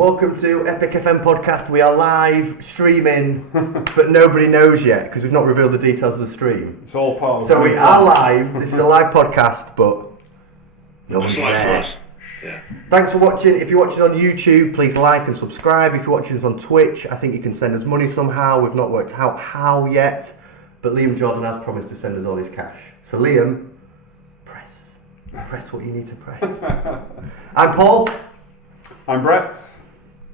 Welcome to Epic FM Podcast. We are live streaming, but nobody knows yet because we've not revealed the details of the stream. It's all part of So we are live. This is a live podcast, but no one's live there. for us. Yeah. Thanks for watching. If you're watching on YouTube, please like and subscribe. If you're watching us on Twitch, I think you can send us money somehow. We've not worked out how yet, but Liam Jordan has promised to send us all his cash. So Liam, press what you need to press. I'm Paul. I'm Brett.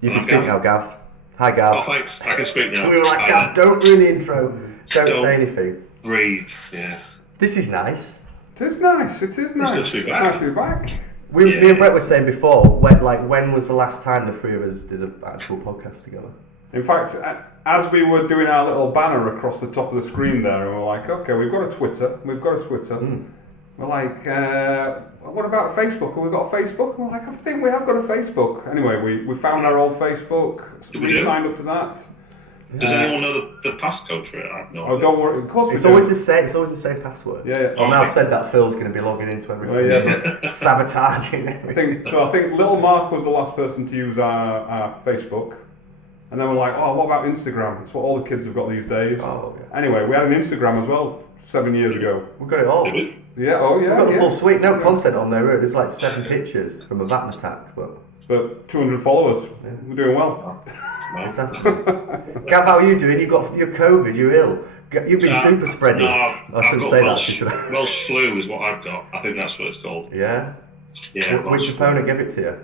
You can I'm speak Gav. now, Gav. Hi, Gav. Oh, thanks. I can speak now. We were like, Gav, don't ruin the intro. Don't say anything. Breathe. Yeah. This is nice. It is nice. It is nice. good to be It's back. nice to be back. Me and Brett were saying before, when was the last time the three of us did an actual podcast together? In fact, as we were doing our little banner across the top of the screen there, and we're like, okay, we've got a Twitter. We're like, what about Facebook? Have we got a Facebook? And we're like, I think we have got a Facebook. Anyway, we found our old Facebook. We signed up to that. Does anyone know the passcode for it? I have no idea. Oh, don't worry. Of course It's we do. always the same. It's always the same password. Yeah. Well, now I've said that, Phil's going to be logging into everything, sabotaging everything. I think little Mark was the last person to use our Facebook. And then we're like, oh, what about Instagram? It's what all the kids have got these days. Oh, yeah. Anyway, we had an Instagram as well 7 years ago. We've got it all. Did We've we? Yeah, oh yeah. got the full suite. No content on there. There's like 7 pictures from a VAT attack, but. But 200 followers. Yeah. We're doing well. Exactly. Gav, how are you doing? You're COVID. You're ill. You've been super spreading. No, I shouldn't got say Welsh, that. Should I? Welsh flu is what I've got. I think that's what it's called. Yeah. Yeah. Which Welsh flu. opponent gave it to you?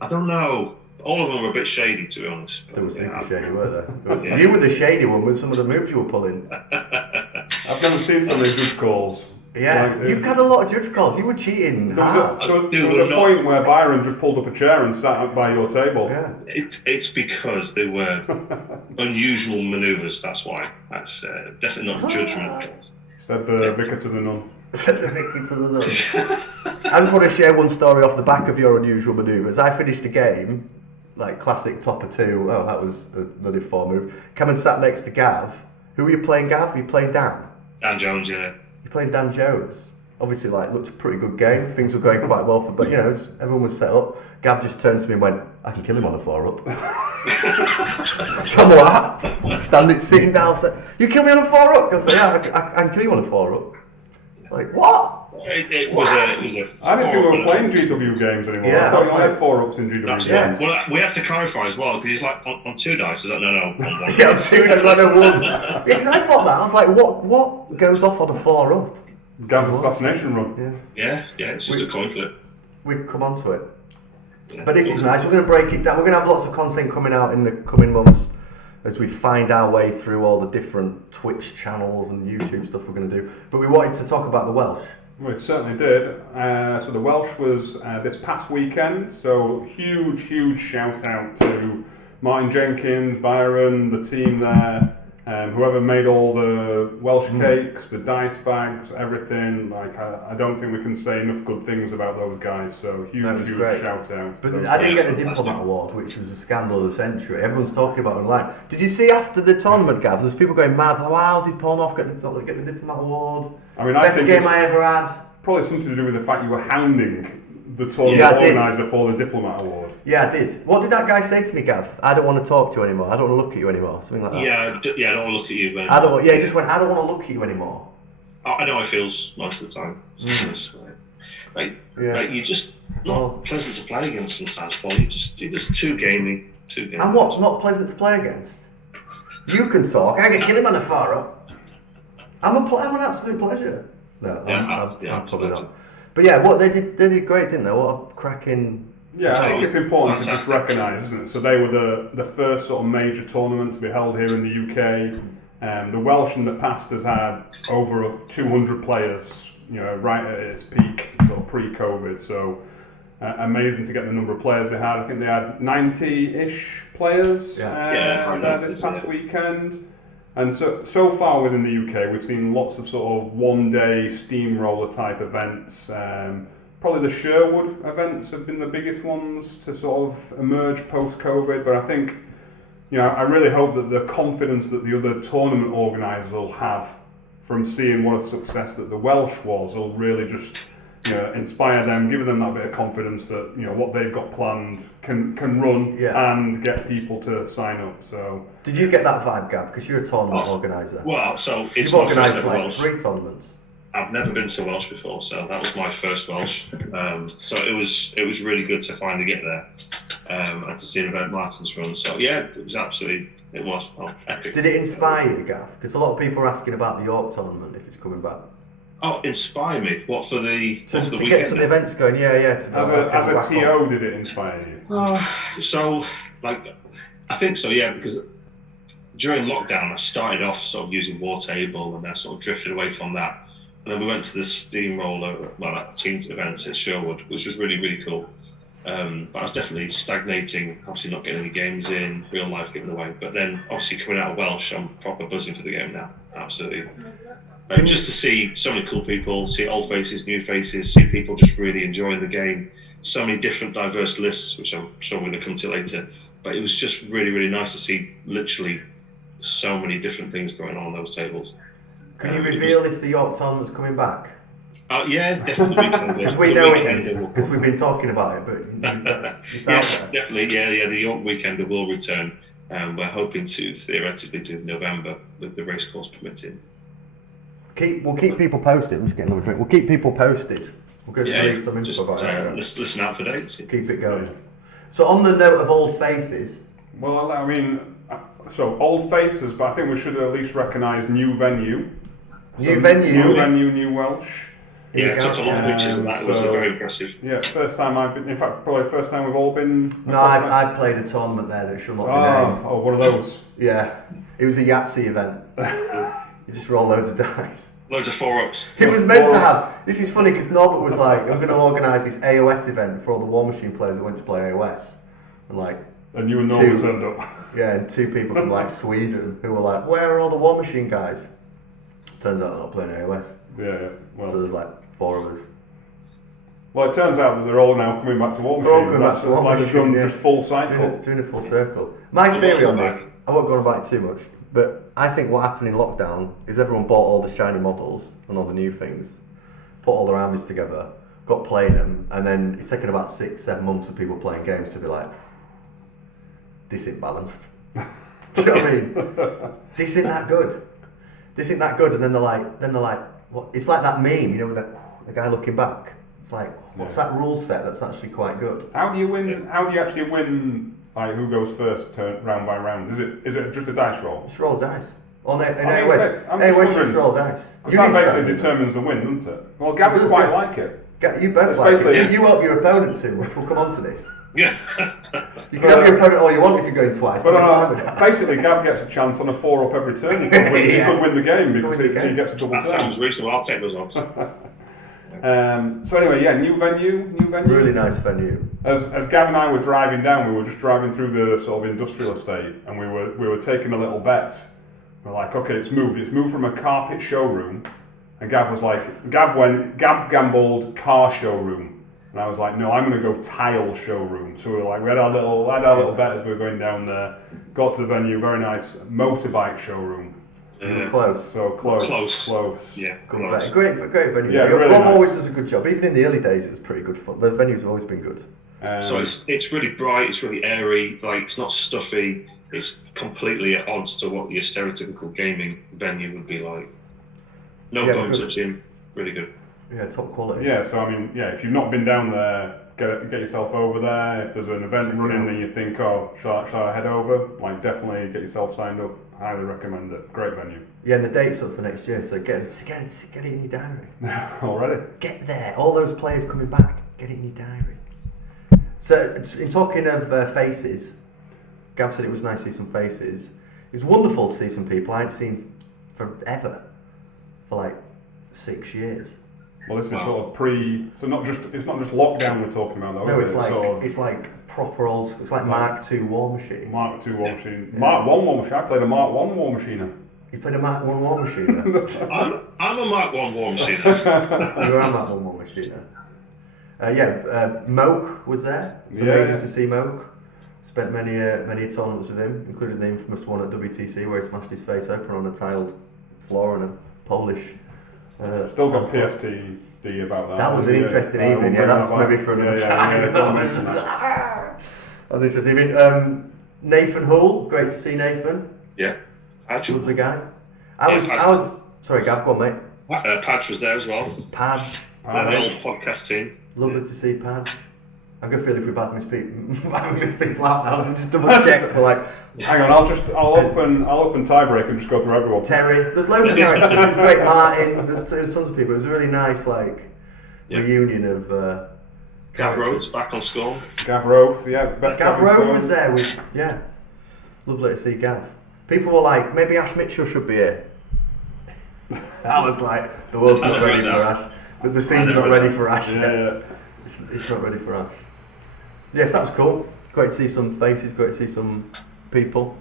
I don't know. All of them were a bit shady, to be honest. They were super Yeah. shady, weren't they? Yeah. You were the shady one with some of the moves you were pulling. I've never seen so many judge calls. Yeah, Like, you've had a lot of judge calls. You were cheating There hard. was a point where Byron just pulled up a chair and sat up by your table. Yeah. It's because they were unusual manoeuvres, that's why. That's definitely not judgment. Said the vicar to the nun. Sent the victim to the nose. I just want to share one story off the back of your unusual manoeuvres. I finished a game, like classic topper 2. Oh, that was a bloody 4 move. Come and sat next to Gav. Who were you playing, Gav? Were you playing Dan? Dan Jones, yeah. You're playing Dan Jones. Obviously, looked a pretty good game. Things were going quite well for, but everyone was set up. Gav just turned to me and went, "I can kill him on a 4-up." Tell me what? Sitting down, said, "You kill me on a 4-up?" I said, "Yeah, I can kill you on a 4-up." Like what? It was a. I didn't think we were playing GW games anymore. Yeah, I thought you that's only had 4-ups in GW That's games. right. Well, we had to clarify as well because he's like on 2 dice. Is that no? On 1. Yeah, 2 days on a 1. Yeah, because I thought that. I was like, what goes off on a 4-up? Gav's assassination run. Yeah. Yeah. It's just a coin flip. We come on to it. Yeah. But this is nice. We're going to break it down. We're going to have lots of content coming out in the coming months as we find our way through all the different Twitch channels and YouTube stuff we're going to do. But we wanted to talk about the Welsh. We certainly did. So the Welsh was this past weekend. So huge shout out to Martin Jenkins, Byron, the team there, whoever made all the Welsh cakes, the dice bags, everything. Like I don't think we can say enough good things about those guys. So huge great. shout out. But I didn't get the Diplomat Award, which was a scandal of the century. Everyone's talking about it online. Did you see after the tournament, Gav? There's people going mad. Oh, how did Pornoff get the Diplomat Award? I mean, Best game I ever had. Probably something to do with the fact you were hounding the tournament Yeah, I did. organiser for the Diplomat Award. Yeah, I did. What did that guy say to me, Gav? I don't want to talk to you anymore. I don't want to look at you anymore. Something like that. Yeah. I don't want to look at you, man. He just went, I don't want to look at you anymore. I know how it feels most of the time. Like, you're just not pleasant to play against sometimes, Paul. You're just too gamey. And what's not pleasant to play against? You can talk. I can kill him on a 4-up. I'm an absolute pleasure. No, I'm probably not. But yeah, what they did great, didn't they? What a cracking. Yeah, I think it's important to just recognise, isn't it? So they were the first sort of major tournament to be held here in the UK. The Welsh in the past has had over 200 players, right at its peak, sort of pre-COVID. So amazing to get the number of players they had. I think they had 90-ish players this past weekend. And so far within the UK, we've seen lots of sort of one-day steamroller type events. Probably the Sherwood events have been the biggest ones to sort of emerge post-COVID. But I think, I really hope that the confidence that the other tournament organisers will have from seeing what a success that the Welsh was will really just inspire them, giving them that bit of confidence that what they've got planned can run and get people to sign up. So, did you get that vibe, Gav? Because you're a tournament organizer. Well, so it's you've organised like 3 tournaments. I've never been to Welsh before, so that was my first Welsh. So it was really good to finally get there and to see an event Martin's run. So yeah, it was epic. Did it inspire you, Gav? Because a lot of people are asking about the York tournament if it's coming back. Oh, inspire me? What for the to weekend? Get some events going? Yeah. As a TO, did it inspire you? So I think so. Yeah, because during lockdown, I started off sort of using Wartable, and then sort of drifted away from that. And then we went to the Steamroller, that team event at Sherwood, which was really, really cool. But I was definitely stagnating, obviously not getting any games in, real life given away. But then, obviously, coming out of Welsh, I'm proper buzzing for the game now. Absolutely. Just to see so many cool people, see old faces, new faces, see people just really enjoying the game. So many different diverse lists, which I'm sure we're going to come to later. But it was just really, really nice to see literally so many different things going on those tables. Can you reveal if the York tournament's coming back? Yeah, definitely. Because we know it is, because we've been talking about it, but it's out there. Definitely, yeah, the York weekend will return. We're hoping to theoretically do November with the racecourse permitting. We'll keep people posted. I'm just getting another drink. We'll keep people posted. We're going to release some info about it. Listen out for dates. Keep it going. So on the note of old faces. Well, I mean, so old faces, but I think we should at least recognise new venue. New venue, new Welsh. Yeah, I took a lot of pictures of that. It was very impressive. Yeah, first time I've been. In fact, probably first time we've all been. No, I played a tournament there that should not be named. Oh, one of those. Yeah, it was a Yahtzee event. You just roll loads of dice. Loads of 4-ups. It was meant to have. This is funny because Norbert was like, "I'm going to organise this AOS event for all the War Machine players that went to play AOS," and you and Norbert turned up. Yeah, and 2 people from Sweden who were like, "Where are all the War Machine guys?" Turns out they're not playing AOS. Yeah. Well, so there's 4 of us. Well, it turns out that they're all now coming back to War Machine. They're all coming back to War Machine. Just full cycle. Doing a full circle. My theory on this, I won't go on about it too much, but I think what happened in lockdown is everyone bought all the shiny models and all the new things, put all their armies together, got playing them, and then it's taken about 6-7 months of people playing games to be like, this ain't balanced. Do you know what I mean? This ain't that good. This ain't that good, and then they're like, what? It's like that meme, with the guy looking back. It's like, what's that rule set that's actually quite good? How do you win? How do you actually win? Who goes first, round by round? Is it just a dice roll? Just roll dice. AOS just roll dice. That basically determines the win, doesn't it? Well, Gav would quite like it. You both like it. You help your opponent too much. We'll come on to this. Yeah. You can have your opponent all you want if you're going twice. But basically, Gav gets a chance on a 4-up every turn. He could win the game because he gets a double turn. That sounds reasonable. I'll take those odds. So anyway, new venue. Really nice venue. As Gav and I were driving down, we were just driving through the sort of industrial estate, and we were taking a little bet. We're like, okay, it's moved from a carpet showroom, and Gav was like, Gav gambled car showroom. And I was like, no, I'm going to go tile showroom. So we had our little bet as we were going down there. Got to the venue, very nice motorbike showroom. Close. So close. Yeah, close. Great venue. Yeah, really Rob nice. Always does a good job. Even in the early days, it was pretty good fun. The venues have always been good. So it's really bright. It's really airy. It's not stuffy. It's completely at odds to what your stereotypical gaming venue would be like. No bone touching. Really good. Yeah, top quality. Yeah, so I mean, if you've not been down there, get yourself over there. If there's an event running that you think, shall I head over? Definitely get yourself signed up. Highly recommend it. Great venue. Yeah, and the date's up for next year, so get it in your diary. Already? Get there. All those players coming back, get it in your diary. So, in talking of faces, Gav said it was nice to see some faces. It was wonderful to see some people I hadn't seen forever, for 6 years. Well, this is sort of it's not just lockdown we're talking about, though. No, is it? It's like proper old. It's like Mark II War Machine. Mark II War Machine. Yeah. Mark 1 War Machine. I played a Mark 1 War Machine. You played a Mark 1 War Machine. I'm a Mark 1 War Machine. You're a Mark 1 War Machine. Moke was there. It's amazing to see Moke. Spent many tournaments with him, including the infamous one at WTC where he smashed his face open on a tiled floor and a Polish Still got PSTD about that. That was an interesting evening. Yeah, that's maybe for another time. Yeah, That was interesting evening. Nathan Hall, great to see Nathan. Yeah, Padge. Lovely guy. I was. Sorry, Gav, go on, mate. Padge was there as well. Padge. The old podcast team. Lovely to see Padge. I've got a feeling if we've had missed people out now, so just double check. Hang on, I'll open tiebreak and just go through everyone. Terry, there's loads of characters. There's great Martin. There's tons of people. It was a really nice reunion of. Gav Roth back on score. Gav Roth, yeah. Gav Roth was there. Lovely to see Gav. People were like, maybe Ash Mitchell should be here. I was like, the world's not ready for Ash. The scene's not ready for Ash yet. It's not ready for Ash. Yes, that was cool. Great to see some faces, great to see some people.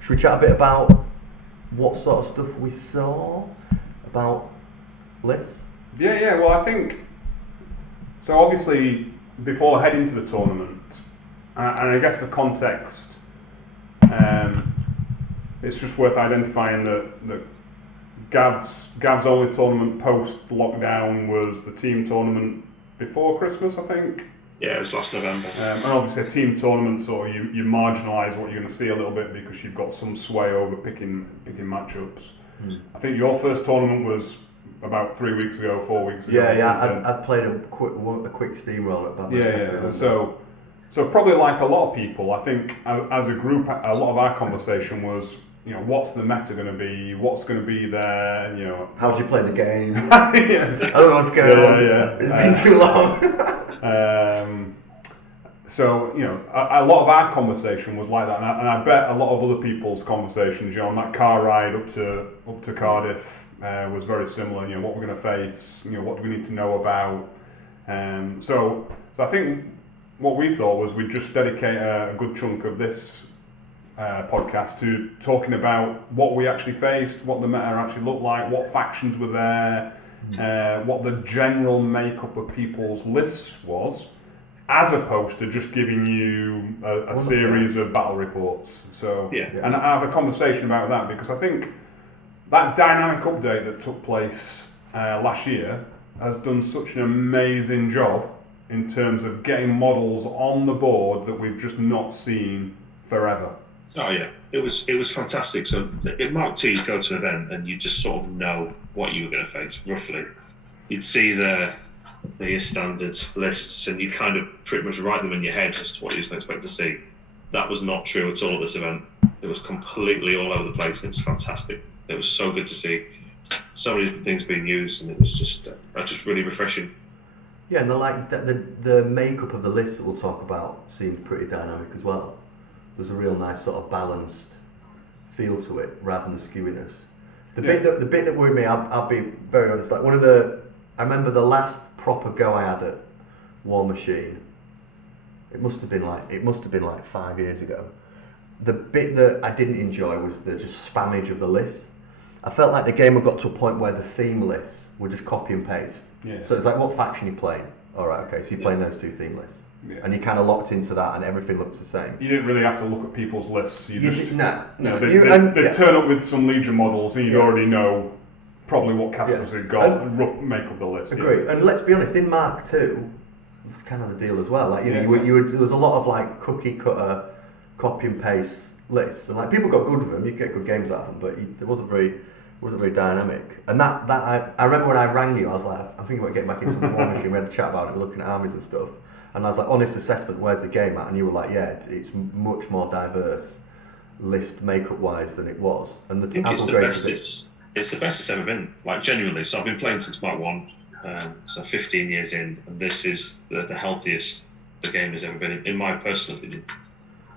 Should we chat a bit about what sort of stuff we saw about lists? Yeah, well I think, so obviously before heading to the tournament, and I guess for context, it's just worth identifying that Gav's only tournament post-lockdown was the team tournament before Christmas, I think. Yeah, it was last November. And obviously a team tournament, sort of you marginalise what you're going to see a little bit because you've got some sway over picking matchups. I think your first tournament was about 3 weeks ago, 4 weeks ago. I played a quick steamroller at Babcock. So probably like a lot of people, I think as a group, a lot of our conversation was, what's the meta going to be? What's going to be there? How do you play the game? I don't know what's going on. Yeah. It's been too long. So a lot of our conversation was like that, and I bet a lot of other people's conversations, on that car ride up to Cardiff was very similar. What we're going to face, what do we need to know about? So I think what we thought was we'd just dedicate a good chunk of this podcast to talking about what we actually faced, what the meta actually looked like, what factions were there, what the general makeup of people's lists was, as opposed to just giving you a series of battle reports. So, and I have a conversation about that because I think that dynamic update that took place last year has done such an amazing job in terms of getting models on the board that we've just not seen forever. Oh yeah, it was fantastic. So in Mark T, you go to an event and you just sort of know what you were going to face roughly. You'd see your standard lists and you kind of pretty much write them in your head as to what you was expect to see. That was not true at all at this event. It was completely all over the place. And it was fantastic. It was so good to see so many different things being used, and it was just really refreshing. Yeah, and the makeup of the list that we'll talk about seemed pretty dynamic as well. There's a real nice sort of balanced feel to it rather than the skewiness. The bit that worried me, I'll be very honest. I remember the last proper go I had at War Machine. It must have been like 5 years ago. The bit that I didn't enjoy was the just spammage of the lists. I felt like the game had got to a point where the theme lists were just copy and paste. Yeah. So it's like, what faction are you playing? All right, okay, so you're playing those two theme lists. Yeah. And you kind of locked into that and everything looks the same. You didn't really have to look at people's lists. They They turn up with some Legion models and you'd already know probably what castles they've got and rough make up the list. Agree. And let's be honest, in Mark II, it's kind of the deal as well. There was a lot of cookie cutter, copy and paste lists, and people got good with them. You get good games out of them, but it wasn't very dynamic. And that I remember when I rang you, I was like, I'm thinking about getting back into the War Machine. We had a chat about it, looking at armies and stuff. And I was like, honest assessment, where's the game at? And you were like, yeah, it's much more diverse list makeup wise than it was. And I think it's the best it's ever been. Genuinely. So I've been playing since Mark 1, so 15 years in, and this is the healthiest the game has ever been, in my personal opinion.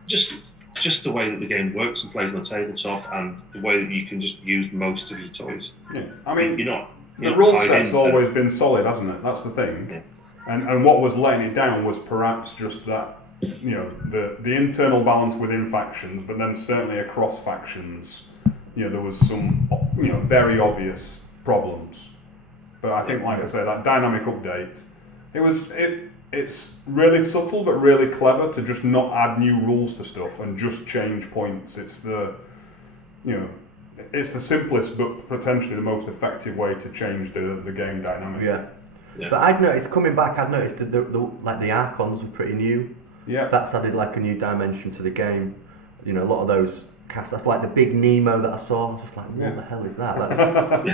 Just the way that the game works and plays on the tabletop, and the way that you can just use most of your toys. Yeah, I mean, the rule set's always been solid, hasn't it? That's the thing. Yeah. And what was letting it down was perhaps just that, the internal balance within factions, but then certainly across factions, there was some, very obvious problems. But I think, like I say, that dynamic update, it's really subtle but really clever to just not add new rules to stuff and just change points. It's it's the simplest but potentially the most effective way to change the game dynamic. Yeah. Yeah. But I'd noticed coming back, that the Archons were pretty new. Yeah. That's added like a new dimension to the game. You know, a lot of those casts. That's like the big Nemo that I saw. I was just like, what the hell is that? That's what on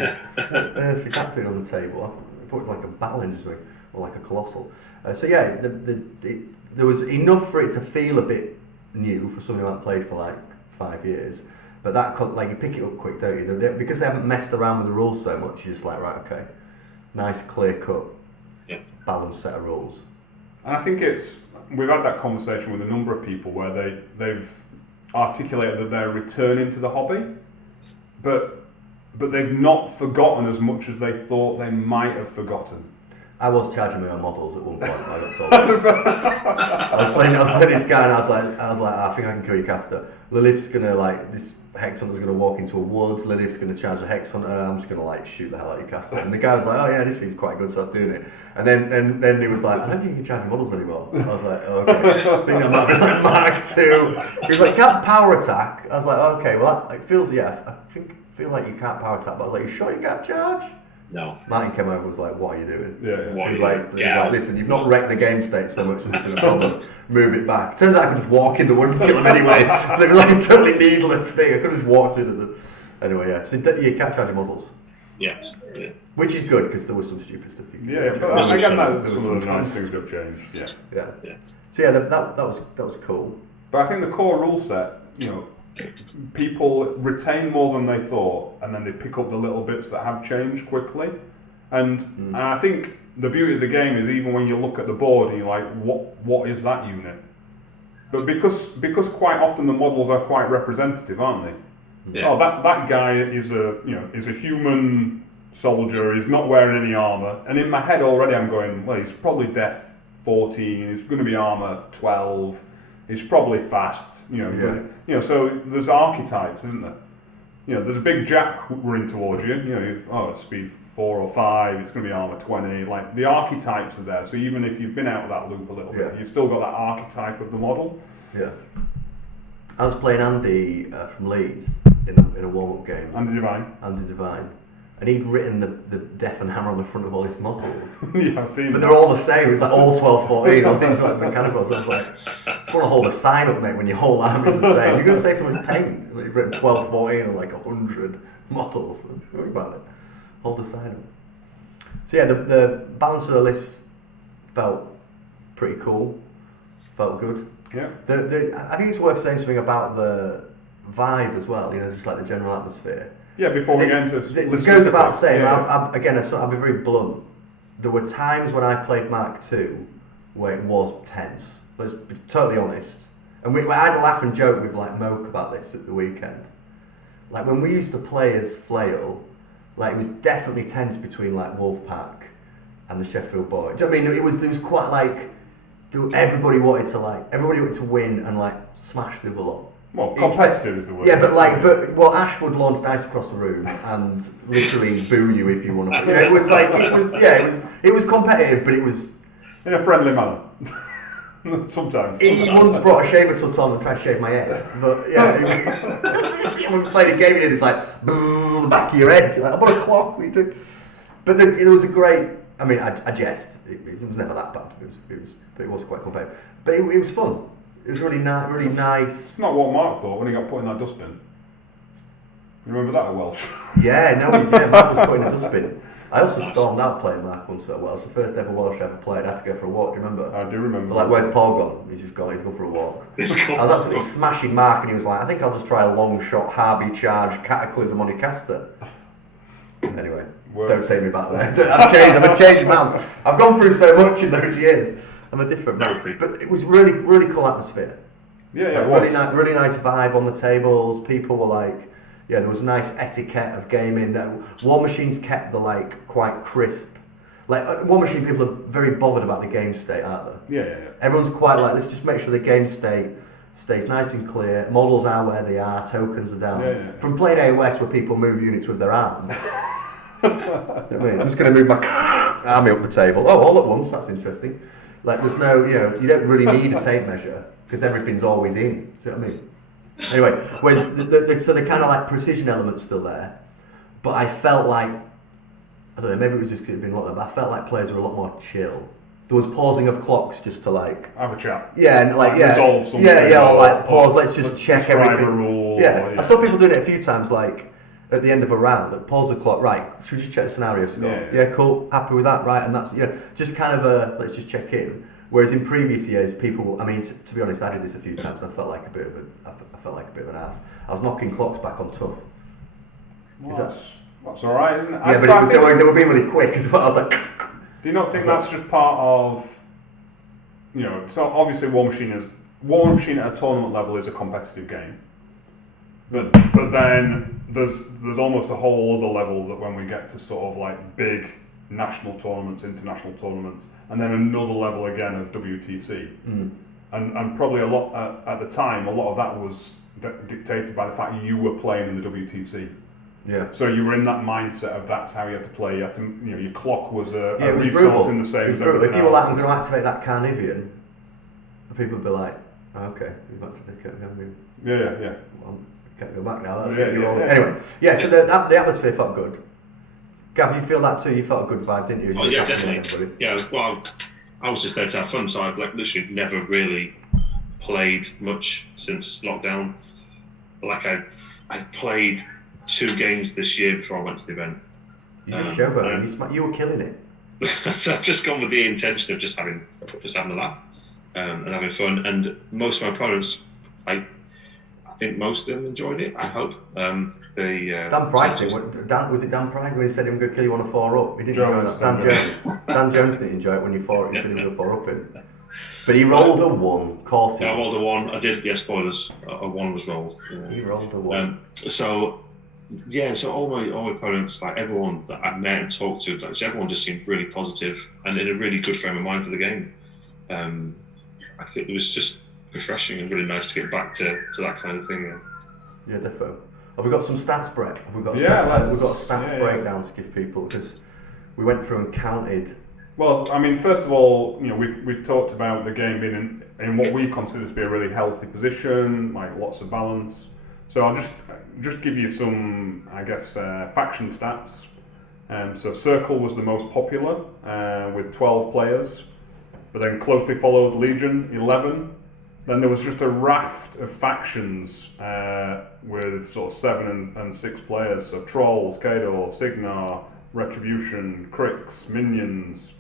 earth is that doing on the table? I thought it was like a battle engine or like a colossal. So yeah, there was enough for it to feel a bit new for someone who hadn't played for like 5 years. But that like you pick it up quick, don't you? Because they haven't messed around with the rules so much. You're just like, right, okay, nice, clear cut, balanced set of rules. And I think we've had that conversation with a number of people where they've articulated that they're returning to the hobby, but they've not forgotten as much as they thought they might have forgotten. I was charging my own models at one point. I got told. I was playing this guy, and I was like, I think I can kill your caster. Lilith's gonna this Hex Hunter's gonna walk into a wood. Lilith's gonna charge the Hex Hunter. I'm just gonna shoot the hell out of your caster. And the guy was like, oh yeah, this seems quite good, so I was doing it. And then he was like, I don't think you can charge your models anymore. I was like, oh, okay. I think that might be like Mark 2. He was like, you can't power attack. I was like, okay, well that feels I feel like you can't power attack. But I was like, you sure you can't charge? No. Martin came over and was like, what are you doing? Yeah. He was like, listen, you've not wrecked the game state so much that it's in a problem. Move it back. Turns out I could just walk in the wood and kill him anyway. So it was like a totally needless thing. I could have just walked into them. Anyway, yeah. So you can't charge your models. Yes. Yeah. Which is good because there was some stupid stuff you could Yeah, do. but again, There was some of the some nice things have changed. Yeah. Yeah. So yeah, that was cool. But I think the core rule set, people retain more than they thought, and then they pick up the little bits that have changed quickly. And I think the beauty of the game is even when you look at the board and you're like, what is that unit? But because quite often the models are quite representative, aren't they? Yeah. Oh, that guy is a human soldier. He's not wearing any armor, and in my head already I'm going, well, he's probably def 14. He's going to be armor 12. He's probably fast. So there's archetypes, isn't there? There's a big jack running towards you. It's speed 4 or 5. It's going to be armor 20. Like the archetypes are there. So even if you've been out of that loop a little bit, you've still got that archetype of the model. Yeah. I was playing Andy from Leeds in a warm-up game. Andy Divine. And he'd written the Death and Hammer on the front of all his models. Yeah, I've seen But that. they're all the same. It's like all 12, 14, all things like mechanical. So I was like, if you want to hold a sign up, mate, when your whole army's the same, you're going to save so much paint. You've written 12, 14 on 100 models. Think about it. Hold a sign up. So yeah, the balance of the list felt pretty cool. Felt good. Yeah. I think it's worth saying something about the vibe as well, just like the general atmosphere. Yeah, before we get into it goes without saying, I'll be very blunt. There were times when I played Mark II where it was tense. Let's be totally honest. And I had a laugh and joke with Moke about this at the weekend. When we used to play as Flail, it was definitely tense between Wolfpack and the Sheffield Boys. Do you know what I mean? It was quite everybody wanted to win and smash the other lot. Well, competitive is the word. Yeah, but Ash would launch dice across the room and literally boo you if you want to. It was competitive, but it was in a friendly manner. Sometimes. He once brought a shaver tut on and tried to shave my head, but when we played a game, it's the back of your head. You're like, I bought a clock. What are you doing? But it was a great. I mean, I jest. It was never that bad. But it was quite competitive. But it was fun. It was really nice. It's not what Mark thought when he got put in that dustbin. You remember that at Welsh? Yeah, no, he did. Mark was put in a dustbin. I also stormed out playing Mark once at Welsh. The first ever Welsh I ever played, I had to go for a walk. Do you remember? I do remember. Where's Paul gone? He's gone for a walk. I was absolutely smashing Mark, and he was like, I think I'll just try a long shot Harvey charge cataclysm on your caster. Anyway, don't take me back there. I'm a changed man. I've gone through so much in those years. I'm a different man. But it was really, really cool atmosphere. Yeah, it was. Really nice vibe on the tables. People were there was a nice etiquette of gaming. War Machine's kept the quite crisp. War Machine people are very bothered about the game state, aren't they? Yeah. Everyone's quite let's just make sure the game state stays nice and clear. Models are where they are. Tokens are down. Yeah. From playing AOS where people move units with their arms. You know what I mean? I'm just going to move my army up the table. Oh, all at once. That's interesting. There's no, you don't really need a tape measure because everything's always in. Do you know what I mean? Anyway, whereas so the kind of like precision element's still there, but I felt like, I don't know, maybe it was just because it had been locked up, but I felt like players were a lot more chill. There was pausing of clocks just to like have a chat. Yeah, and like resolve something. Yeah, or like pause. Let's just check everything. A rule. Yeah, I saw people doing it a few times, like at the end of a round, pause the clock. Right, should we just check the scenario, Scott? Yeah, cool, happy with that, right? And that's just kind of let's just check in. Whereas in previous years, people, I mean, to be honest, I did this a few times. And I felt like a bit of an ass. I was knocking clocks back on tough. Well, that's all right, isn't it? Yeah, but they were being really quick as well. I was like. Do you not think that's just part of, so obviously War Machine at a tournament level is a competitive game, but then there's almost a whole other level that when we get to sort of like big national tournaments, international tournaments, and then another level again of WTC, and probably a lot at the time, a lot of that was dictated by the fact you were playing in the WTC. Yeah. So you were in that mindset of that's how you had to play. You had to, your clock was a resource brutal. in the same. If you were like, I'm going to activate that Carnivian, people would be like, oh, okay, you've activated the Carnivian. Yeah. Well, can't go back now. That's Anyway, so the atmosphere felt good. Gav, you feel that too? You felt a good vibe, didn't you? Oh yeah, definitely. Yeah, well, I was just there to have fun, so I've literally never really played much since lockdown. Like I played 2 games this year before I went to the event. You just showboating. You were killing it. So I've just gone with the intention of just having a laugh and having fun. And most of my opponents, I think most of them enjoyed it. I hope. Dan Price did. Was it Dan Price when he said he was going to kill you on a 4-up? He didn't enjoy that. Dan Jones didn't enjoy it when you said he was going to 4-up in. But he rolled a 1. Of course he did. I rolled a 1. I did. Yeah, spoilers. A 1 was rolled. He rolled a 1. So all my opponents, like everyone that I met and talked to, everyone just seemed really positive and in a really good frame of mind for the game. I think it was just refreshing and really nice to get back to that kind of thing. Yeah, definitely. Have we got some stats break? We've got stats breakdown to give people because we went through and counted. Well, I mean, first of all, we talked about the game being in what we consider to be a really healthy position, like lots of balance. So I'll just give you some, I guess, faction stats. So Circle was the most popular with 12 players, but then closely followed Legion, 11. Then there was just a raft of factions with sort of 7 and 6 players. So Trolls, Kador, Signar, Retribution, Crix, Minions,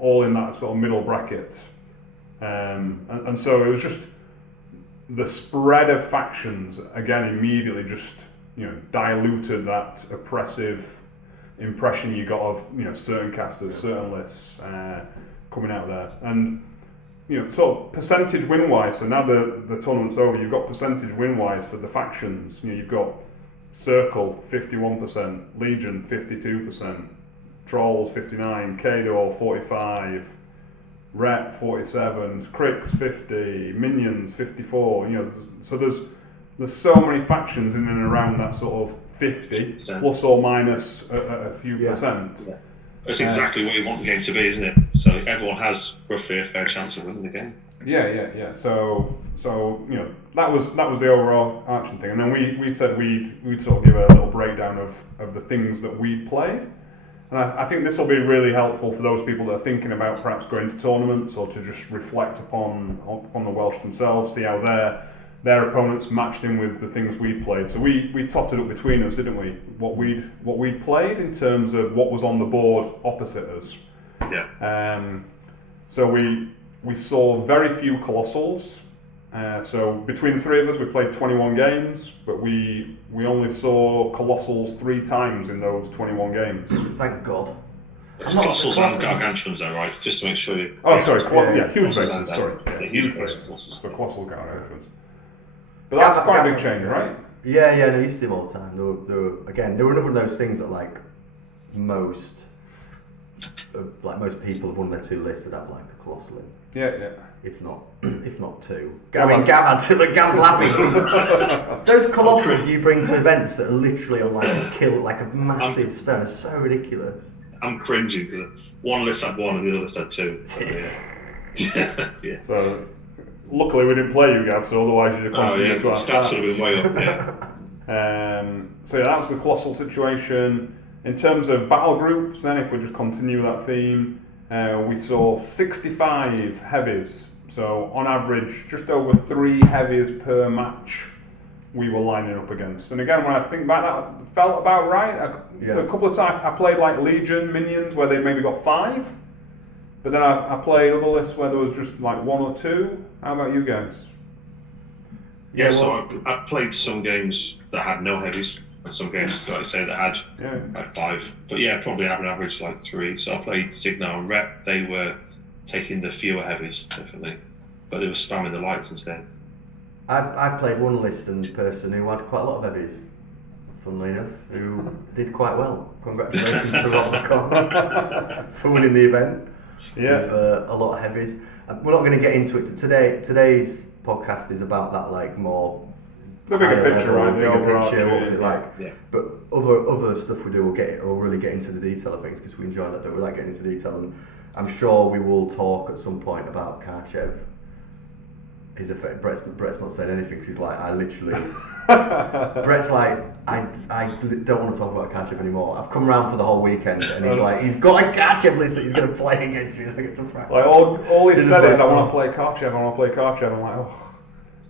all in that sort of middle bracket. And so it was just the spread of factions again immediately just diluted that oppressive impression you got of certain casters, certain lists coming out there, and sort of percentage win wise. So now the tournament's over, you've got percentage win wise for the factions. You've got Circle 51%, Legion 52%, Trolls 59%, Kador 45%. Rep 47, Crix 50, Minions 54. So there's so many factions in and around that sort of 50 plus or minus a few percent. Yeah. That's exactly what you want the game to be, isn't it? So everyone has roughly a fair chance of winning the game. Yeah. So that was the overall arching thing, and then we said we'd sort of give a little breakdown of the things that we'd played. And I think this will be really helpful for those people that are thinking about perhaps going to tournaments or to just reflect upon the Welsh themselves, see how their opponents matched in with the things we played. So we totted up between us, didn't we? What we'd played in terms of what was on the board opposite us. Yeah. So we saw very few Colossals. So between the 3 of us, we played 21 games, but we only saw Colossals 3 times in those 21 games. Thank God. It's Colossals and Gargantuans though, right? Just to make sure you... Oh, sorry, huge Colossals bases, sorry. Yeah, Huge bases, so Colossal Gargantuans. But that's quite a big change, right? Yeah, no, you see them all the time. There were another of those things that most people have won their 2 lists that have like a Colossal in. Yeah. If not 2. Gav's laughing. Those Colossals you bring to events that are literally on like a massive stone are so ridiculous. I'm cringing because one list had 1 and the other list had 2. Yeah. So luckily we didn't play you, Gav, so otherwise you'd have contributed to our stats would have stats. been way up, yeah. So yeah, that's the Colossal situation. In terms of battle groups, then, if we just continue that theme, we saw 65 heavies. So on average, just over 3 heavies per match we were lining up against. And again, when I think back, that felt about right. A couple of times I played like Legion Minions where they maybe got 5. But then I played other lists where there was just like 1 or 2. How about you guys? Yeah, so I played some games that had no heavies, and some games, like I say, that had like 5. But yeah, probably have an average like 3. So I played Signal and Rep. They were taking the fewer heavies, definitely. But they were spamming the lights instead. I played one list and person who had quite a lot of heavies, funnily enough, who did quite well. Congratulations to Rob McCall for winning the event with a lot of heavies. We're not going to get into it today. Today's podcast is about that, like, more the bigger picture, right? The bigger picture, what was it like? Yeah. But other stuff we do, we'll really get into the detail of things because we enjoy that. Don't we? Like getting into detail, and I'm sure we will talk at some point about Karchev. His effect. Brett's not saying anything because he's like, I literally. Brett's like, I don't want to talk about Karchev anymore. I've come round for the whole weekend, and he's like, he's got a Karchev list that he's going to play against me. Like, all he said is, I want to play Karchev. I'm like, oh.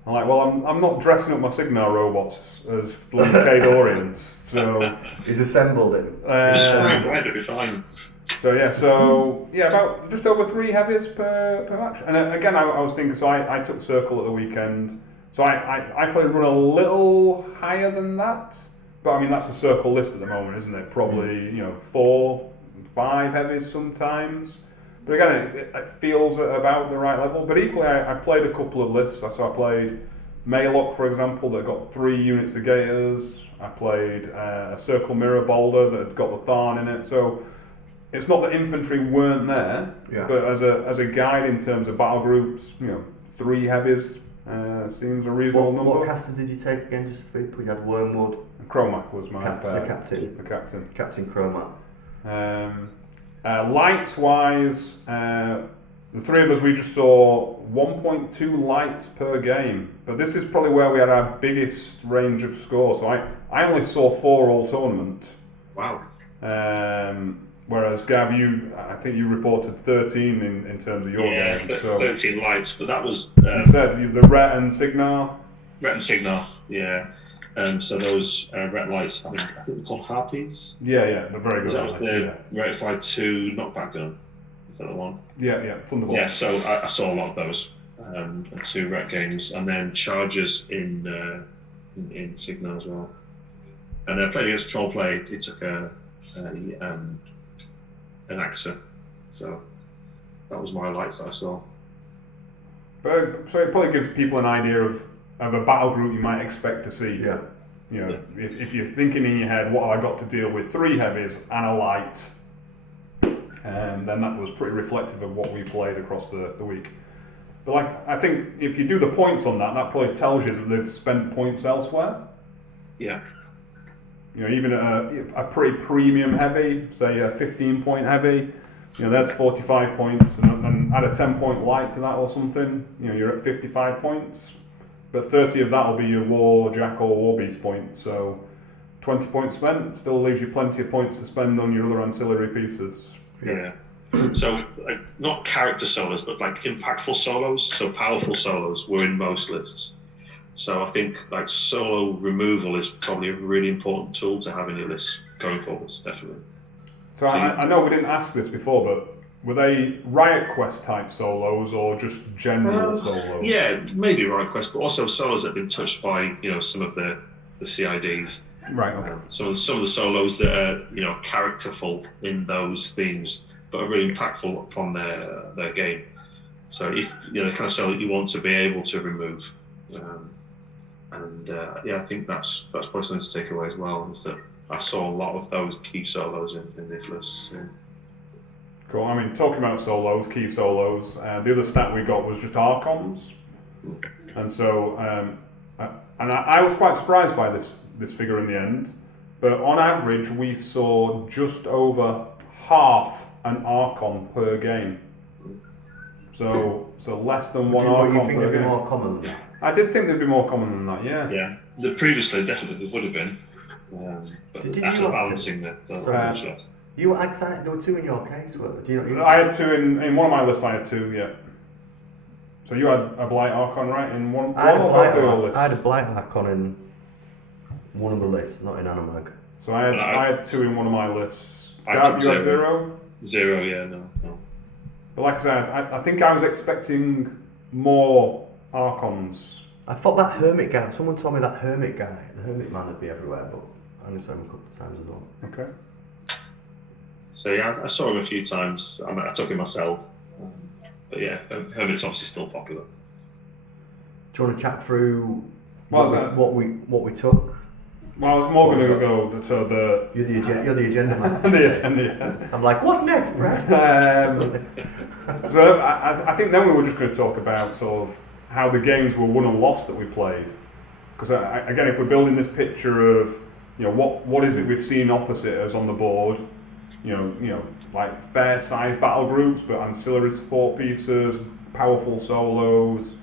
I'm like, well, I'm not dressing up my Signar robots as bloody Kadorians, so he's assembled him. Just spray red, it'll be fine. So about just over 3 heavies per match. And again, I was thinking, so I took Circle at the weekend, so I probably run a little higher than that, but I mean that's a Circle list at the moment, isn't it? Probably 4, 5 heavies sometimes. But again, it feels about the right level. But equally, I played a couple of lists. So I played Maylock, for example, that got 3 units of Gators. I played a Circle Mirror Boulder that had got the Tharn in it. So it's not that infantry weren't there, but as a guide in terms of battle groups, 3 heavies seems a reasonable number. What casters did you take again, just for people? You had Wormwood. Chromac was my captain. Captain Chromac. Lights-wise, the 3 of us, we just saw 1.2 lights per game. But this is probably where we had our biggest range of score. So I only saw 4 all tournament. Wow. Whereas Gav, I think you reported 13 in terms of your game. So 13 lights, but that was... you said the Ret and Signar? Ret and Signar, yeah. So those Ret lights, I think they're called Harpies. Yeah, they're very good. Is that with the Ratified 2 knockback gun? Is that the one? Yeah, Thunderbolt. Yeah, so I saw a lot of those. 2 Ret games, and then Chargers in Signar as well. And I played against Troll Play. He took an AXA, so that was my lights that I saw. But so it probably gives people an idea of a battle group you might expect to see. Yeah. If you're thinking in your head, what have I got to deal with? 3 heavies and a light, then that was pretty reflective of what we played across the week. But I think if you do the points on that probably tells you that they've spent points elsewhere. Yeah. Even a pretty premium heavy, say a 15-point heavy, there's 45 points, and then add a 10-point light to that or something, you're at 55 points. But 30 of that will be your War Jack or War Beast points, so 20 points spent still leaves you plenty of points to spend on your other ancillary pieces. Yeah. So, not character solos, but like impactful solos, so powerful solos were in most lists. So I think solo removal is probably a really important tool to have in your list going forwards, definitely. So I know we didn't ask this before, but were they Riot Quest type solos or just general solos? Yeah, maybe Riot Quest, but also solos that have been touched by some of the CIDs. Right. Okay. So some of the solos that are characterful in those themes, but are really impactful upon their game. So if the kind of solo that you want to be able to remove. I think that's probably something to take away as well, is that I saw a lot of those key solos in these lists. Yeah. Cool. I mean, talking about solos, key solos, the other stat we got was just Archons. And so, I was quite surprised by this figure in the end, but on average we saw just over half an Archon per game. So less than What one do Archon you think per would be game. more common than that? I did think they'd be more common than that, yeah. Yeah, previously definitely would have been, but Did you after have balancing the much less. You were excited. There were 2 in your case, were there? Do you know? I had 2 in one of my lists. I had 2, yeah. So you had a Blight Archon, right? In one I had or a both of your lists? I had a Blight Archon in one of the lists, not in Animag. So I had 2 in one of my lists. I Gav, took you had 0. 0? 0, yeah, no. But like I said, I think I was expecting more Archons. I thought that Hermit guy. Someone told me that Hermit guy, the Hermit man, would be everywhere, but I only saw him a couple of times as well. Okay. So yeah, I saw him a few times. I took him myself. But yeah, Hermit's obviously still popular. Do you want to chat through What we took? Well, I was more going to go to the... You're the agenda master. the agenda, yeah. I'm like, what next, Brad? So I think then we were just going to talk about sort of how the games were won and lost that we played. Because again, if we're building this picture of, you know, what is it we've seen opposite us on the board, you know, like fair-sized battle groups, but ancillary support pieces, powerful solos.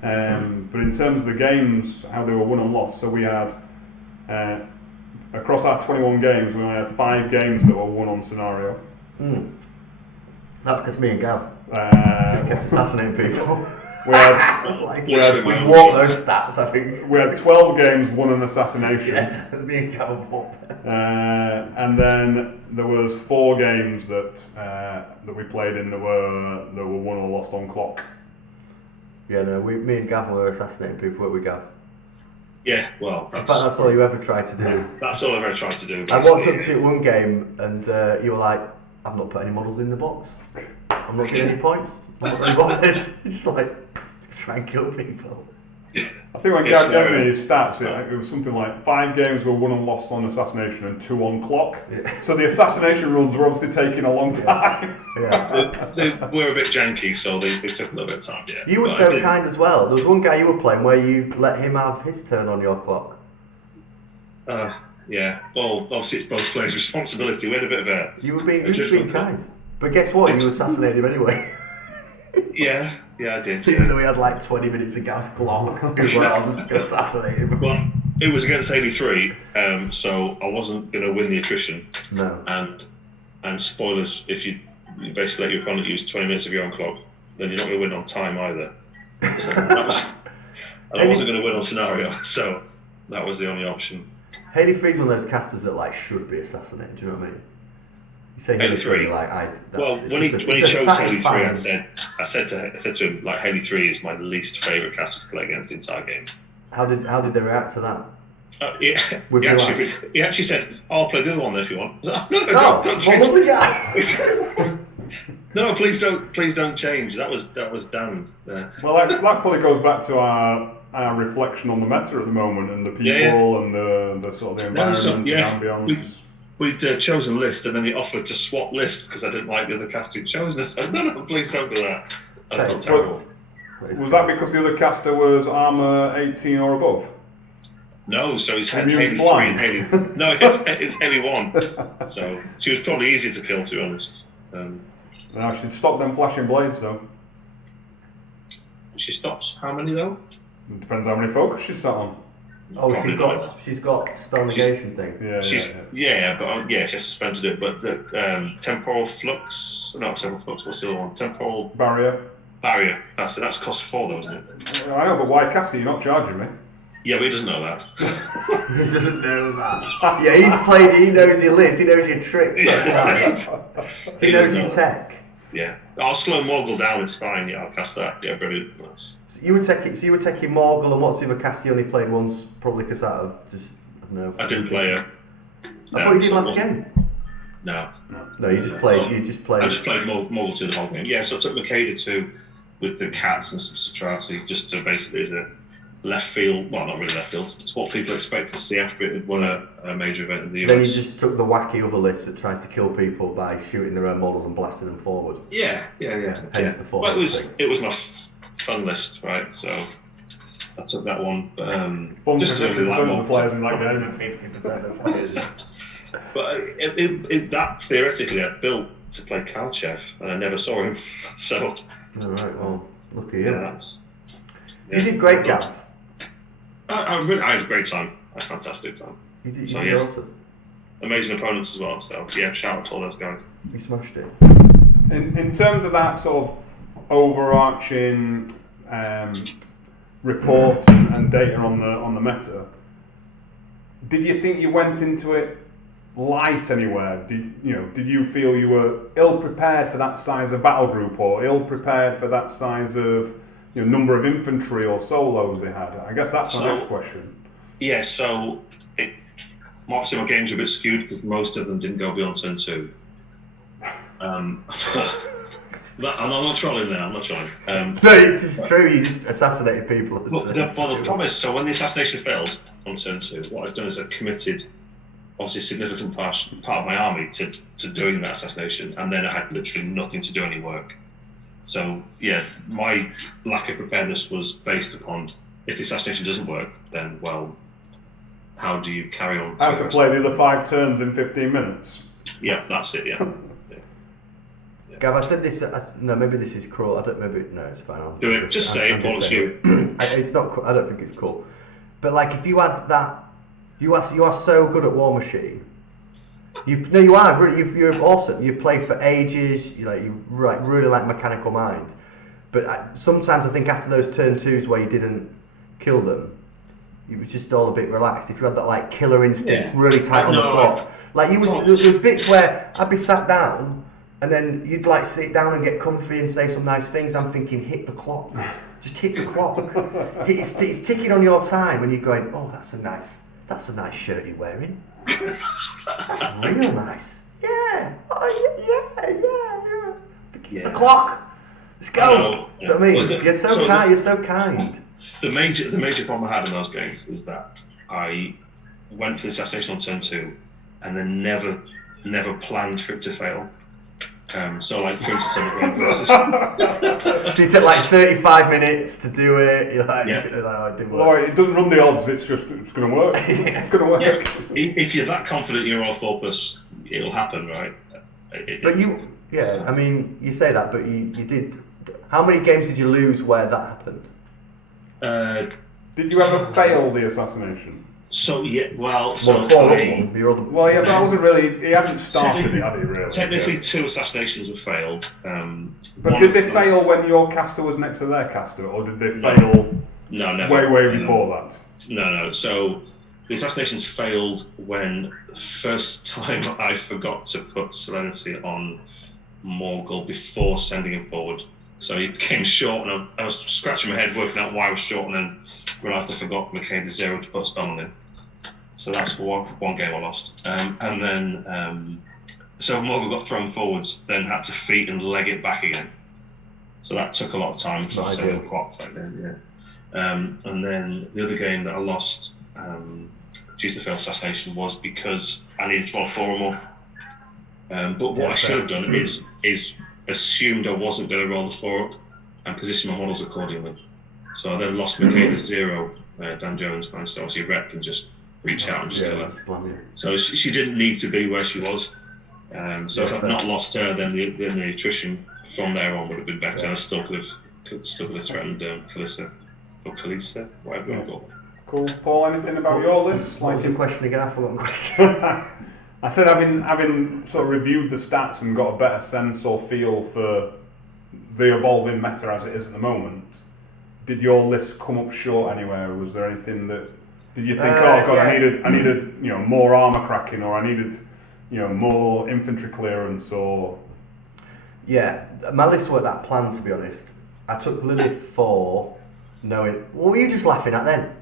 But in terms of the games, how they were won and lost, so we had across our 21 games, we only had 5 games that were won on scenario. That's because me and Gav just kept assassinating people. We had we've walked those stats, I think. We had 12 games won an assassination. Yeah, that's me and Gav have walked. And then there was 4 games that we played in that were won or lost on clock. Yeah, no, me and Gav were assassinating people, weren't we, Gav? Yeah, well, in fact, that's all you ever tried to do. That's all I've ever tried to do. I walked up to you at one game and you were like, I've not put any models in the box. I'm not getting any points. I'm not really bothered. Just like, try and kill people. I think when Gav gave me his stats, it was something like 5 games were won and lost on assassination and 2 on clock. Yeah. So the assassination runs were obviously taking a long time. Yeah. They were a bit janky, so they took a little bit of time, yeah. You were so kind as well. There was one guy you were playing where you let him have his turn on your clock. Yeah. Well, obviously it's both players' responsibility. We had a bit of a... You were being kind. But guess what? You assassinated him anyway. Yeah, I did. Even though we had like 20 minutes of Gav's clock. He was like, I'll just assassinate him. Well, it was against 83, so I wasn't going to win the attrition. No. And spoilers, if you basically let your opponent use 20 minutes of your own clock, then you're not going to win on time either. So I wasn't going to win on scenario, so that was the only option. Haley Free's one of those casters that like should be assassinated. Do you know what I mean? You say Haley 3, like when he chose Haley 3, I said to him like Haley 3 is my least favourite caster to play against the entire game. How did they react to that? He actually said, "I'll play the other one then if you want." I was like, don't change. No, please don't change. That was Dan. Well, that probably goes back to our reflection on the meta at the moment and the people and the sort of the environment and ambience. We'd chosen list, and then he offered to swap list because I didn't like the other caster who'd chosen us. So, no, please don't do that. I felt terrible. Was that because the other caster was armor 18 or above? No, so he's had Haley 3 and Haley... No, it's Haley 1. So she was probably easier to kill, to be honest. Now she'd stop them flashing blades, though. She stops how many, though? It depends how many focus she's sat on. Oh, she's got spell negation thing. She has to spend it. But the temporal flux, not temporal flux. What's the other one? Temporal barrier. That's cost 4, though, isn't it? I know, but why cast it? You're not charging me. Yeah, but he doesn't know that. He doesn't know that. Yeah, he's played. He knows your list. He knows your tricks. He knows your tech. Yeah, I'll slow Morgul down. It's fine. Yeah, I'll cast that. Yeah, brilliant. Nice. So you were taking Morgul, and what's the other cast you only played once? Probably because out of just I don't know. I didn't play her. I thought you did last game. No, you just played. I just played Morgul 2 the whole game. Yeah, so I took Makeda 2 with the cats and some Satrati just to basically as a left field. Well, not really left field. It's what people expect to see after it had won a major event in the US. Then you just took the wacky other list that tries to kill people by shooting their own models and blasting them forward. Yeah. Hence the forward. Well, it was my fun list, right? So I took that one. But, fun just for 50% of the players in that game. 50% of the players. But that theoretically I built to play Karchev, and I never saw him. So All right, well, look at you. Yeah, You did great, Gav. I had a great time. I had a fantastic time. You did yes, awesome. amazing opponents as well. So yeah, shout out to all those guys. You smashed it. In terms of that sort of overarching report and data on the meta, did you think you went into it light anywhere? Did you feel you were ill prepared for that size of battle group, or ill prepared for that size of number of infantry or solos they had? I guess that's my next question. Yeah, so obviously my games are a bit skewed because most of them didn't go beyond turn 2. But I'm not trolling there. I'm not trolling. No, it's just true. You just assassinated people. The problem is, so when the assassination failed on turn 2, what I've done is I've committed obviously a significant part of my army to doing that assassination, and then I had literally nothing to do any work. So yeah, my lack of preparedness was based upon, if the assassination doesn't work, then well, how do you carry on? How to play the other 5 turns in 15 minutes? Yeah, that's it. Yeah. Gav, I said this. No, maybe this is cruel. No, it's fine. Do it. Just say it. What's you? It's not. I don't think it's cool. But like, if you had that, you are so good at War Machine. You are really. You're awesome. You played for ages. You really like Mechanical Mind. But sometimes I think after those turn 2s where you didn't kill them, you was just all a bit relaxed. If you had that like killer instinct really tight on the clock, there was bits where I'd be sat down. And then you'd like sit down and get comfy and say some nice things. I'm thinking, hit the clock. Just hit the clock. It's ticking on your time, and you're going, oh, that's a nice shirt you're wearing. That's real nice. Yeah. Oh, yeah. Hit the clock. Let's go. Do you know what I mean? You're so kind. You're so kind. The major problem I had in those games is that I went for the assassination on turn 2, and then never planned for it to fail. So like for instance, so you took like 35 minutes to do it. You're like, yeah. It didn't work. Well, it doesn't run the odds. It's going to work. It's going to work. Yeah. If you're that confident in your all focus, it'll happen, right? I mean, you say that, but you did. How many games did you lose where that happened? Did you ever fail the assassination? So yeah, well, but that wasn't really. He hadn't started it, had he? Really? Technically, 2 assassinations were failed. But did they fail when your caster was next to their caster, or did they fail? No, never. Way before that. No. So the assassinations failed when first time I forgot to put Serenity on Morgul before sending him forward. So he became short, and I was scratching my head working out why I was short, and then realised I forgot Mercader 0 to put a spell on him. So that's one game I lost. And then, so Morgul got thrown forwards, then had to feet and leg it back again. So that took a lot of time. So I did clocks like that, yeah. And then the other game that I lost due to the failed assassination was because I needed to roll 4 or more. But what I should have done is assumed I wasn't going to roll the 4 up and position my models accordingly. So I then lost Mercader 0. Dan Jones managed to obviously rep and just reach out and just kill her. So she didn't need to be where she was. So if I'd not lost her, then the attrition from there on would have been better. I still could have threatened Kalissa or Kalisa, whatever you call it. Cool. Paul, anything about your list? What was the question again? I forgot the question. I said having sort of reviewed the stats and got a better sense or feel for the evolving meta as it is at the moment, did your list come up short anywhere? Was there anything that did you think, I needed more armor cracking, or I needed more infantry clearance, or my list weren't that planned, to be honest. I took Lilith 4, knowing. What were you just laughing at then?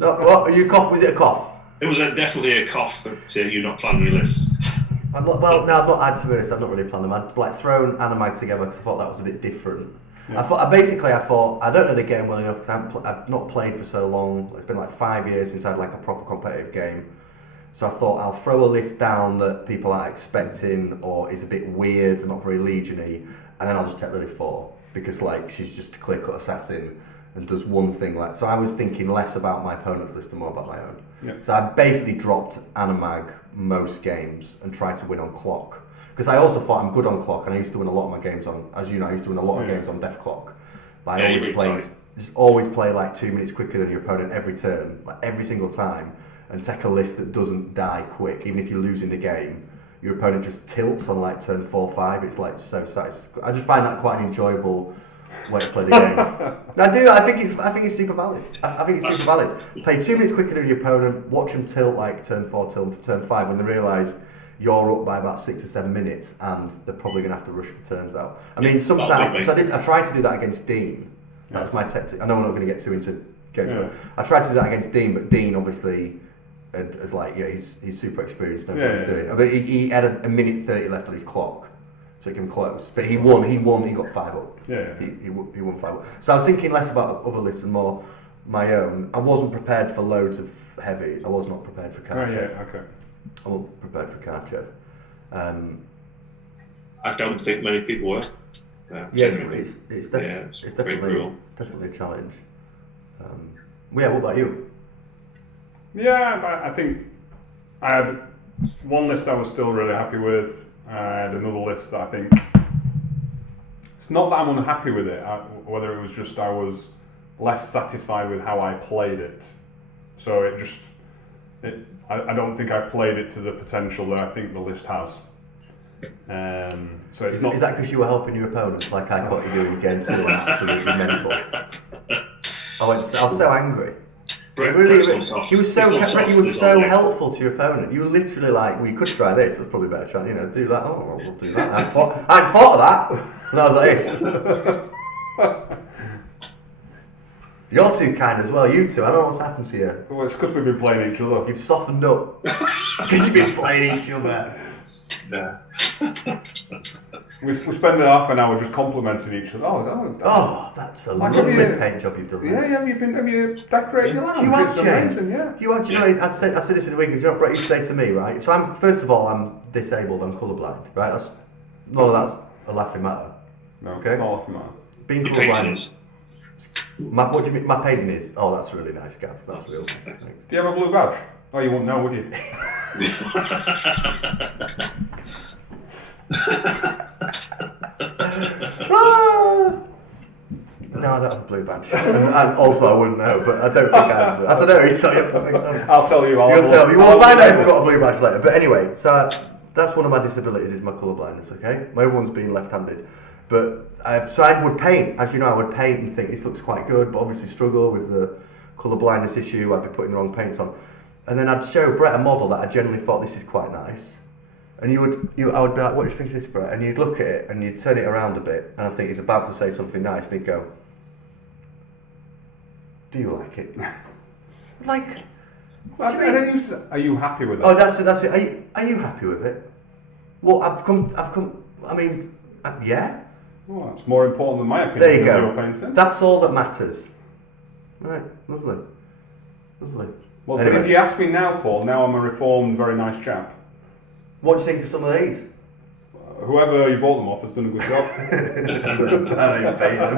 No, what? Are you cough? Was it a cough? It was definitely a cough that you not planning your list. I'm not, well, no, to be honest, I've not really planned them. I'd like thrown Animag together because I thought that was a bit different. Yeah. I thought I don't know the game well enough because I've not played for so long. It's been like 5 years since I had like a proper competitive game. So I thought I'll throw a list down that people aren't expecting or is a bit weird and not very legiony, and then I'll just take Lily 4 because like she's just a clear-cut assassin and does one thing. So I was thinking less about my opponent's list and more about my own. Yeah. So I basically dropped Animag most games and tried to win on clock. Because I also thought I'm good on clock, and I used to win a lot of my games on, as you know, I used to win a lot of games on def clock. But I always play like 2 minutes quicker than your opponent every turn, like every single time, and take a list that doesn't die quick. Even if you're losing the game, your opponent just tilts on like turn 4-5. It's like so satisfying. I just find that quite an enjoyable way to play the game. And I do. I think it's super valid. I think it's super valid. Play 2 minutes quicker than your opponent. Watch them tilt like turn 4 till turn 5 when they realise you're up by about 6 or 7 minutes, and they're probably going to have to rush the turns out. I mean, sometimes I tried to do that against Dean. That was my tactic. I know we're not going to get too into games. Yeah. I tried to do that against Dean, but Dean obviously is like, he's super experienced, knows what he's doing. I mean, he had a minute 30 left on his clock, so he came close. But he won. He got 5 up. Yeah. He won 5 up. So I was thinking less about other lists and more my own. I wasn't prepared for loads of heavy. I was not prepared for Karchev. Okay. I wasn't prepared for Karchev. I don't think many people were. Yes, it's definitely a challenge. What about you? Yeah, I think I had one list I was still really happy with. I had another list that I think it's not that I'm unhappy with it. Whether it was just I was less satisfied with how I played it. So I don't think I played it to the potential that I think the list has. So it's Is that because you were helping your opponents, like I got you doing game 2 and absolutely mental? I was so angry. You were so helpful to your opponent. You were literally like, "We could try this. That's probably a better chance. Do that. Oh, well, we'll do that." I hadn't thought of that. And I was like this. You're too kind as well. You two. I don't know what's happened to you. Well, it's because we've been playing each other. You've softened up because you've been playing each other. Yeah. We spend half an hour just complimenting each other. Oh, that's a lovely paint job you've done. Yeah, have you decorated your lounge? You have changed. Yeah. You have. You know, I said this in the week. You know what Brett used to say to me, right? So first of all, I'm disabled. I'm colourblind, right? None of that's a laughing matter. No, okay? It's not a laughing matter. Being colourblind. What do you mean? My painting is. Oh, that's really nice, Gav. That's real nice. Thanks. Do you have a blue badge? Oh, you wouldn't know, would you? No, I don't have a blue badge. And also, I wouldn't know, but I don't think I have. I don't know. You have to think. I'll tell you. You'll tell me. We'll find out if I've got a blue badge later. But anyway, so that's one of my disabilities is my colour blindness. Okay, my other one's being left-handed. But so I would paint. As you know, I would paint and think this looks quite good, but obviously struggle with the colour blindness issue. I'd be putting the wrong paints on, and then I'd show Brett a model that I generally thought this is quite nice. And I would be like, "What do you think of this, Brett?" And you'd look at it and you'd turn it around a bit, and I think he's about to say something nice, and he'd go, "Do you like it?" Like, are you happy with it? Oh, that's it. Are you happy with it? Well, I've come. I mean, yeah. Well, that's more important than my opinion. There you go. Your painting. That's all that matters. Right, lovely. Well, anyway. But if you ask me now, Paul, now I'm a reformed, very nice chap. What do you think of some of these? Whoever you bought them off has done a good job. I didn't pay them.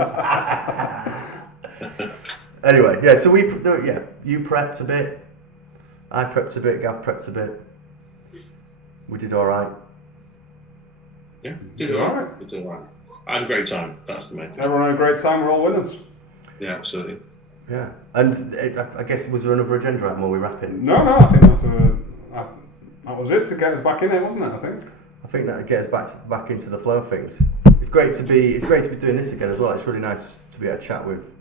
Anyway, yeah. So you prepped a bit. I prepped a bit. Gav prepped a bit. We did all right. Yeah, did all right. We did all right. I had a great time. That's the main thing. Everyone had a great time. We're all winners. Yeah, absolutely. Yeah, and I guess was there another agenda item while we wrap in? No. I think that was it to get us back in it, wasn't it? I think that gets us back into the flow of things. It's great to be doing this again as well. It's really nice to be able to chat with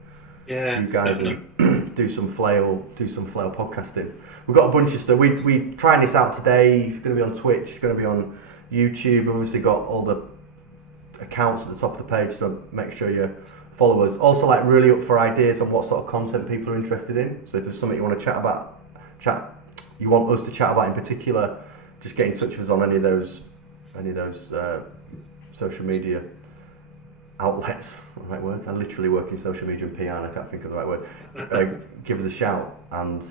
you guys and do some Flail podcasting. We've got a bunch of stuff. We trying this out today. It's going to be on Twitch. It's going to be on YouTube. We've obviously got all the accounts at the top of the page, so make sure you follow us. Also, like really up for ideas on what sort of content people are interested in. So if there's something you want to you want us to chat about in particular, just get in touch with us on any of those social media outlets. The right words? I literally work in social media and PR and I can't think of the right word. Give us a shout and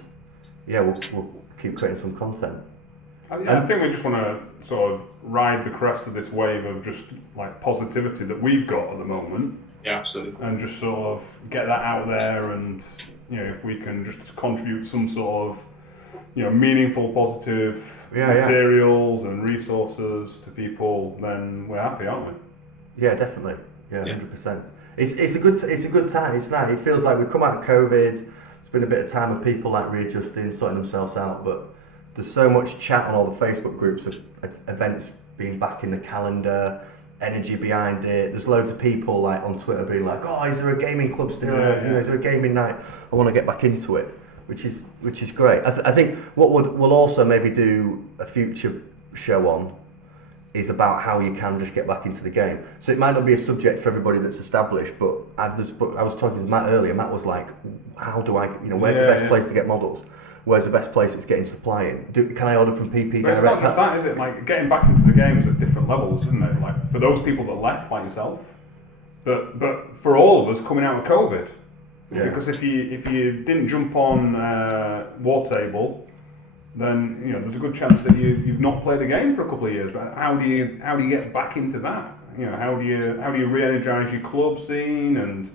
we'll keep creating some content. I think we just want to sort of ride the crest of this wave of just like positivity that we've got at the moment. Yeah, absolutely. And just sort of get that out there, and if we can just contribute some sort of meaningful, positive Yeah, yeah. materials and resources to people, then we're happy, aren't we? Yeah, definitely. Yeah, 100%. It's a good time. It's nice. It feels like we've come out of COVID. It's been a bit of time of people like readjusting, sorting themselves out. But there's so much chat on all the Facebook groups of events being back in the calendar, energy behind it. There's loads of people like on Twitter being like, "Oh, is there a gaming club still? Is there a gaming night? I want to get back into it," which is great. I think what we'll also maybe do a future show on is about how you can just get back into the game. So it might not be a subject for everybody that's established, but I was talking to Matt earlier. Matt was like, "How do I? Where's the best place to get models? Where's the best place that's getting supply in? Can I order from PP But it's Direct?" not just that, is it? Like, getting back into the game is at different levels, isn't it? Like, for those people that left, like yourself, but for all of us coming out of COVID, because if you didn't jump on War Table, then there's a good chance that you've not played a game for a couple of years. But how do you get back into that? How do you re-energize your club scene and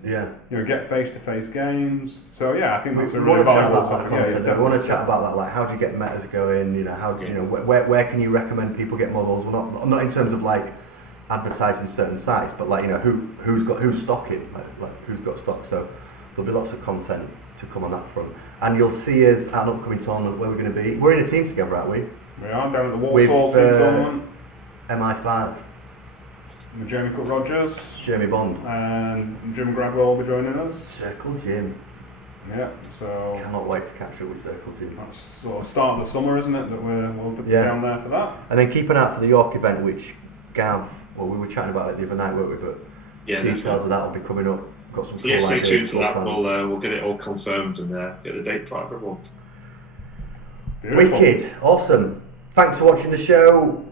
get face-to-face games? So I think that's a really valuable topic. We want to chat about that, like how do you get metas going? How do where can you recommend people get models? Well, not in terms of like advertising certain sites, but like who's stocking, like who's got stock. So there'll be lots of content to come on that front, and you'll see us at an upcoming tournament where we're going to be. We're in a team together, aren't we? We are down at the Warsaw team tournament. MI5. With Jamie Cook Rogers, Jamie Bond, and Jim Gradwell will be joining us. Circle Jim. Yeah, so cannot wait to catch up with Circle Jim. That's sort of start of the summer, isn't it? That we'll be down there for that. And then keep an eye out for the York event, which we were chatting about it the other night, weren't we? But details of that will be coming up. Got some cool ideas. Stay tuned for that. We'll get it all confirmed and get the date for everyone. Beautiful. Wicked, awesome. Thanks for watching the show.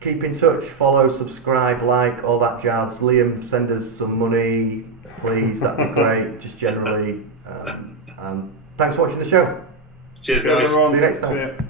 Keep in touch, follow, subscribe, like, all that jazz. Liam, send us some money, please. That'd be great. Just generally. And thanks for watching the show. Cheers, guys. Everyone. See you next time.